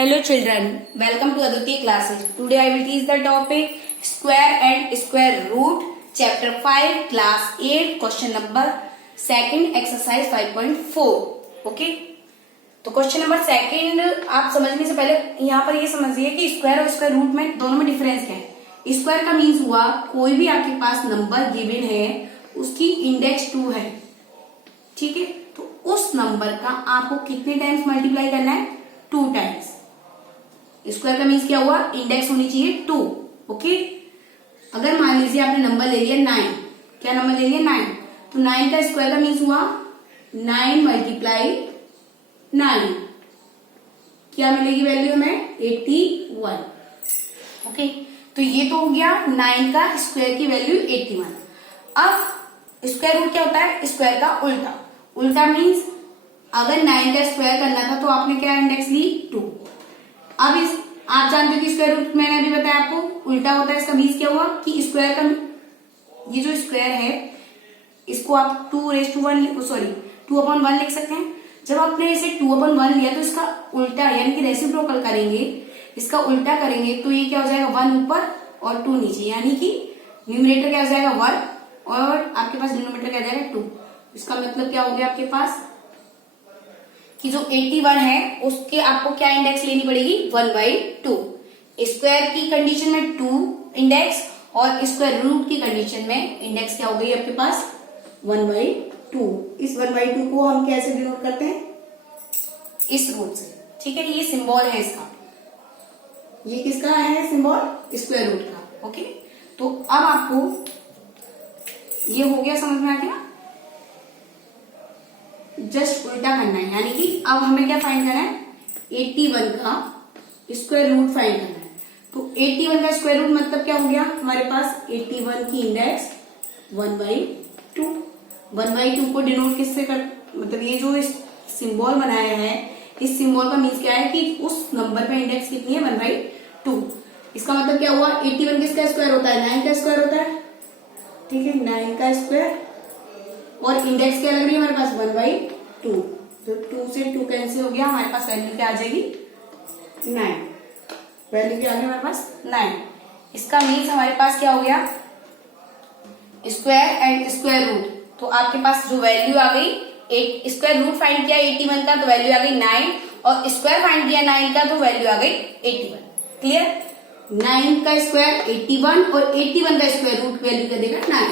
Hello children, welcome to Aditi classes. Today I will teach the topic square and square root, chapter 5, class 8, question number 2, exercise 5.4. Okay? तो question number 2 आप समझने से पहले यहाँ पर ये समझिए कि स्क्वायर और स्क्वायर रूट में दोनों में डिफरेंस क्या है। स्क्वायर का मीन्स हुआ कोई भी आपके पास नंबर गिवन है उसकी इंडेक्स 2 है, ठीक है, तो उस नंबर का आपको कितने टाइम्स मल्टीप्लाई करना है, 2 टाइम्स। स्क्वायर का मीन्स क्या हुआ, इंडेक्स होनी चाहिए 2। ओके, अगर मान लीजिए आपने नंबर ले लिया 9, क्या नंबर ले लिया 9, तो 9 का स्क्वायर का मीन्स हुआ 9 मल्टीप्लाई 9, क्या मिलेगी वैल्यू हमें 81। ओके, तो ये तो हो गया 9 का स्क्वायर की वैल्यू 81। अब स्क्वायर रूट क्या होता है, स्क्वायर का उल्टा। उल्टा मीन्स अगर 9 का स्क्वायर करना था तो आपने क्या इंडेक्स ली 2। अब इस आप जानते हो कि स्क्वायर रूट मैंने अभी बताया आपको उल्टा होता है। इसका मीन्स क्या हुआ कि स्क्वायर का ये जो स्क्वायर है इसको आप 2/1 लिख सकते हैं। जब आपने इसे 2/1 लिया तो इसका उल्टा यानी कि रेसिप्रोकल करेंगे, इसका उल्टा करेंगे तो ये क्या हो जाएगा 1 ऊपर और 2 नीचे, यानी कि न्यूमरेटर क्या हो जाएगा 1 और आपके पास डिनोमिनेटर क्या हो जाएगा 2। इसका मतलब क्या हो गया आपके पास कि जो 81 है उसके आपको क्या इंडेक्स लेनी पड़ेगी 1/2। स्क्वायर की कंडीशन में 2 इंडेक्स और स्क्वायर रूट की कंडीशन में इंडेक्स क्या हो गई आपके पास 1/2। इस 1/2 को हम कैसे डिनोट करते हैं, इस रूट से, ठीक है। ये सिंबल है इसका, ये किसका है सिंबल, स्क्वायर रूट का। ओके, तो अब आपको ये हो गया, समझ में आ गया, जस्ट उल्टा करना है, यानी कि अब हमें क्या फाइंड करना है 81 का स्क्वायर रूट फाइंड करना है। तो 81 का स्क्वायर रूट मतलब क्या हो गया हमारे पास 81 की इंडेक्स 1/2। 1/2 को डिनोट किससे कर, मतलब ये जो सिंबल बनाया है इस सिंबल का मीन्स क्या है कि उस नंबर पे इंडेक्स कितनी है 1/2। इसका मतलब क्या हुआ 81 किसका स्क्वायर होता है 9 का स्क्वायर होता है, ठीक है, 9 का स्क्वायर और इंडेक्स क्या लग रही है हमारे पास 1/2। तो 2 से 2 कैंसिल हो गया, हमारे पास वैल्यू क्या आ जाएगी 9। वैल्यू क्या आ गई हमारे पास 9। इसका मीन्स हमारे पास क्या हो गया स्क्वायर एंड स्क्वायर रूट। तो आपके पास जो वैल्यू आ गई, एक स्क्वायर रूट फाइंड किया 81 का तो वैल्यू आ गई 9 और स्क्वायर फाइंड किया 9 का तो वैल्यू आ गई 81। क्लियर, 9 का स्क्वायर 81 और 81 का स्क्वायर रूट वैल्यू क्या देगा 9।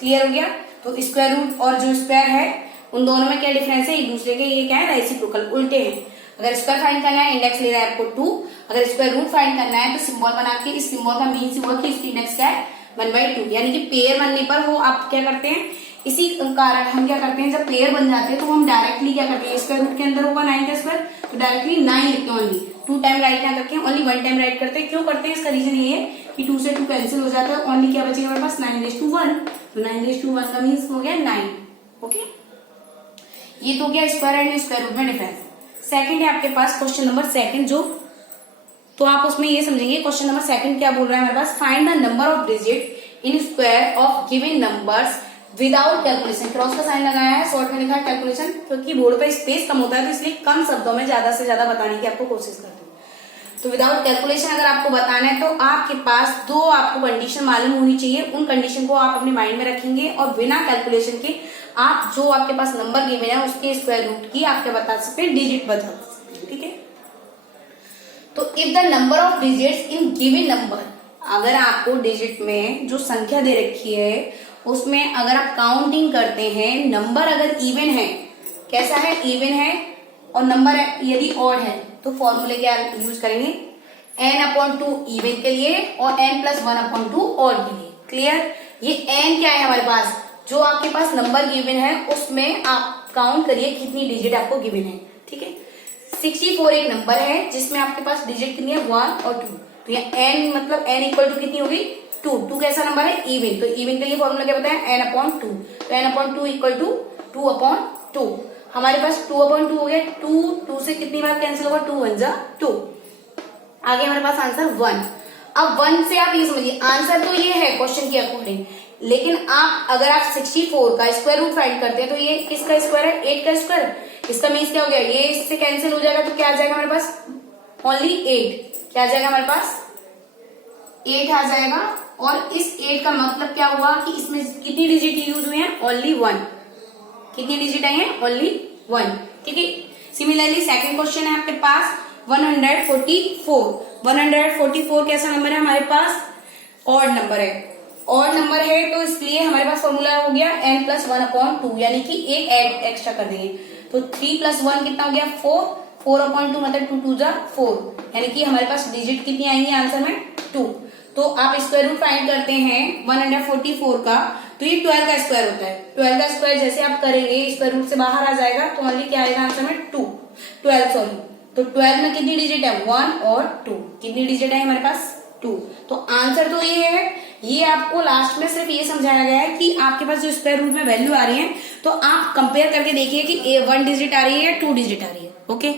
क्लियर हो गया। तो स्क्वायर रूट और जो स्क्वायर है उन दोनों में क्या डिफरेंस है, एक दूसरे के ये क्या है रेसिप्रोकल, उल्टे हैं। अगर स्क्वायर फाइंड करना है इंडेक्स ले रहा है आपको 2, अगर स्क्वायर रूट फाइंड करना है तो सिंबल बना के, इस सिंबल का मीन्स हुआ कि इसकी इंडेक्स क्या है 1/2, यानी कि पेयर बनने पर वो आप क्या करते हैं, इसी कारण हम क्या करते हैं जब पेयर बन जाते हैं तो हम डायरेक्टली क्या करते हैं, स्क्वायर रूट के अंदर होगा 9 का स्क्वायर तो डायरेक्टली 9 लिखते हैं, ओनली 2 टाइम राइट ना करके ओनली 1 टाइम राइट करते हैं। क्यों करते हैं, इसका रीजन ये है कि 2 से 2 कैंसिल हो जाता है, ओनली क्या बचेगा हमारे पास 9/1। तो 9/1 का मीन्स हो गया 9। ओके, ये तो क्या स्क्वायर एंड स्क्वायर रूट में डिफरेंस। सेकंड है आपके पास क्वेश्चन नंबर 2 जो, तो आप उसमें ये समझेंगे क्वेश्चन नंबर 2 क्या बोल रहा है हमारे पास, find the number of digit in square of given numbers without calculation. Cross का साइन लगाया है, शॉर्ट में लिखा है कैलकुलेशन, क्योंकि बोर्ड पे स्पेस कम होता है तो इसलिए कम शब्दों में ज्यादा से ज्यादा बताने की आपको कोशिश करते हैं। तो विदाउट कैलकुलेशन अगर आपको बताना है तो आपके पास 2 आपको कंडीशन मालूम होनी चाहिए, उन कंडीशन को आप अपने माइंड में रखेंगे और बिना कैलकुलेशन के आप जो आपके पास नंबर गिवन है उसके स्क्वायर रूट की आप क्या बता सकते हैं, डिजिट बता सकते हैं, ठीक है। तो if the number of digits in given number, अगर आपको डिजिट में जो संख्या दे रखी है उसमें अगर आप काउंटिंग करते हैं, नंबर अगर इवन है, कैसा है इवन है और नंबर यदि ऑड है तो फॉर्मूले क्या यूज करेंगे n/2 इवन के लिए और n+1/2 ऑड के लिए। क्लियर, ये n क्या है हमारे पास, जो आपके पास नंबर गिवन है उसमें आप काउंट करिए कितनी डिजिट आपको गिवन है, ठीक है। 64 एक नंबर है जिसमें आपके पास डिजिट कितनी है 1 और 2, तो यहाँ n मतलब n इक्वल टू कितनी होगी 2 कैसा नंबर है इवन, तो इवन के लिए फॉर्मूला क्या बताया n/2, तो n/2 इक्वल टू 2/2। हमारे पास 2/2 हो गया, 2 से कितनी बार कैंसिल होगा 2 1 जा 2, आगे हमारे पास आंसर 1। अब 1 से आप ये समझिए आंसर तो ये है क्वेश्चन के अकॉर्डिंग, लेकिन आप अगर आप 64 का स्क्वायर रूट फाइंड करते हैं तो ये किसका स्क्वायर है 8 का स्क्वायर, इसका मीन्स क्या हो गया ये इससे कैंसिल हो जाएगा तो क्या आ जाएगा हमारे पास ओनली 8, क्या आ जाएगा हमारे पास 8 आ जाएगा। और इस 8 का मतलब क्या हुआ कि इसमें कितनी डिजिट यूज हुए हैं, ओनली 1। कितनी डिजिट आई है, ओनली 1, ठीक है। सिमिलरली सेकंड क्वेश्चन है आपके पास 144। 144 कैसा नंबर है हमारे पास, ऑड नंबर है। ऑड नंबर है तो इसलिए हमारे पास फॉर्मूला हो गया n+1/2, यानी कि एक ऐड एक्स्ट्रा कर देंगे। तो 3+1 कितना हो गया 4, 4/2 मतलब 2 2 4, यानी कि हमारे पास डिजिट कितनी आएंगी आंसर में 2। तो आप स्क्वायर रूट फाइंड करते हैं 144 का, तो ये 12 का स्क्वायर होता है। 12 का स्क्वायर जैसे आप करेंगे स्क्वायर रूट से बाहर आ जाएगा, तो ओनली क्या आएगा आंसर में 12 सॉरी। तो 12 में कितनी डिजिट है 1 और 2, कितनी डिजिट है हमारे पास 2। तो आंसर तो ये है। ये आपको लास्ट में सिर्फ ये समझाया गया है कि आपके पास जो स्क्वायर रूट में वैल्यू आ रही है तो आप कंपेयर करके देखिए कि 1 डिजिट आ रही है या 2 डिजिट आ रही है। ओके।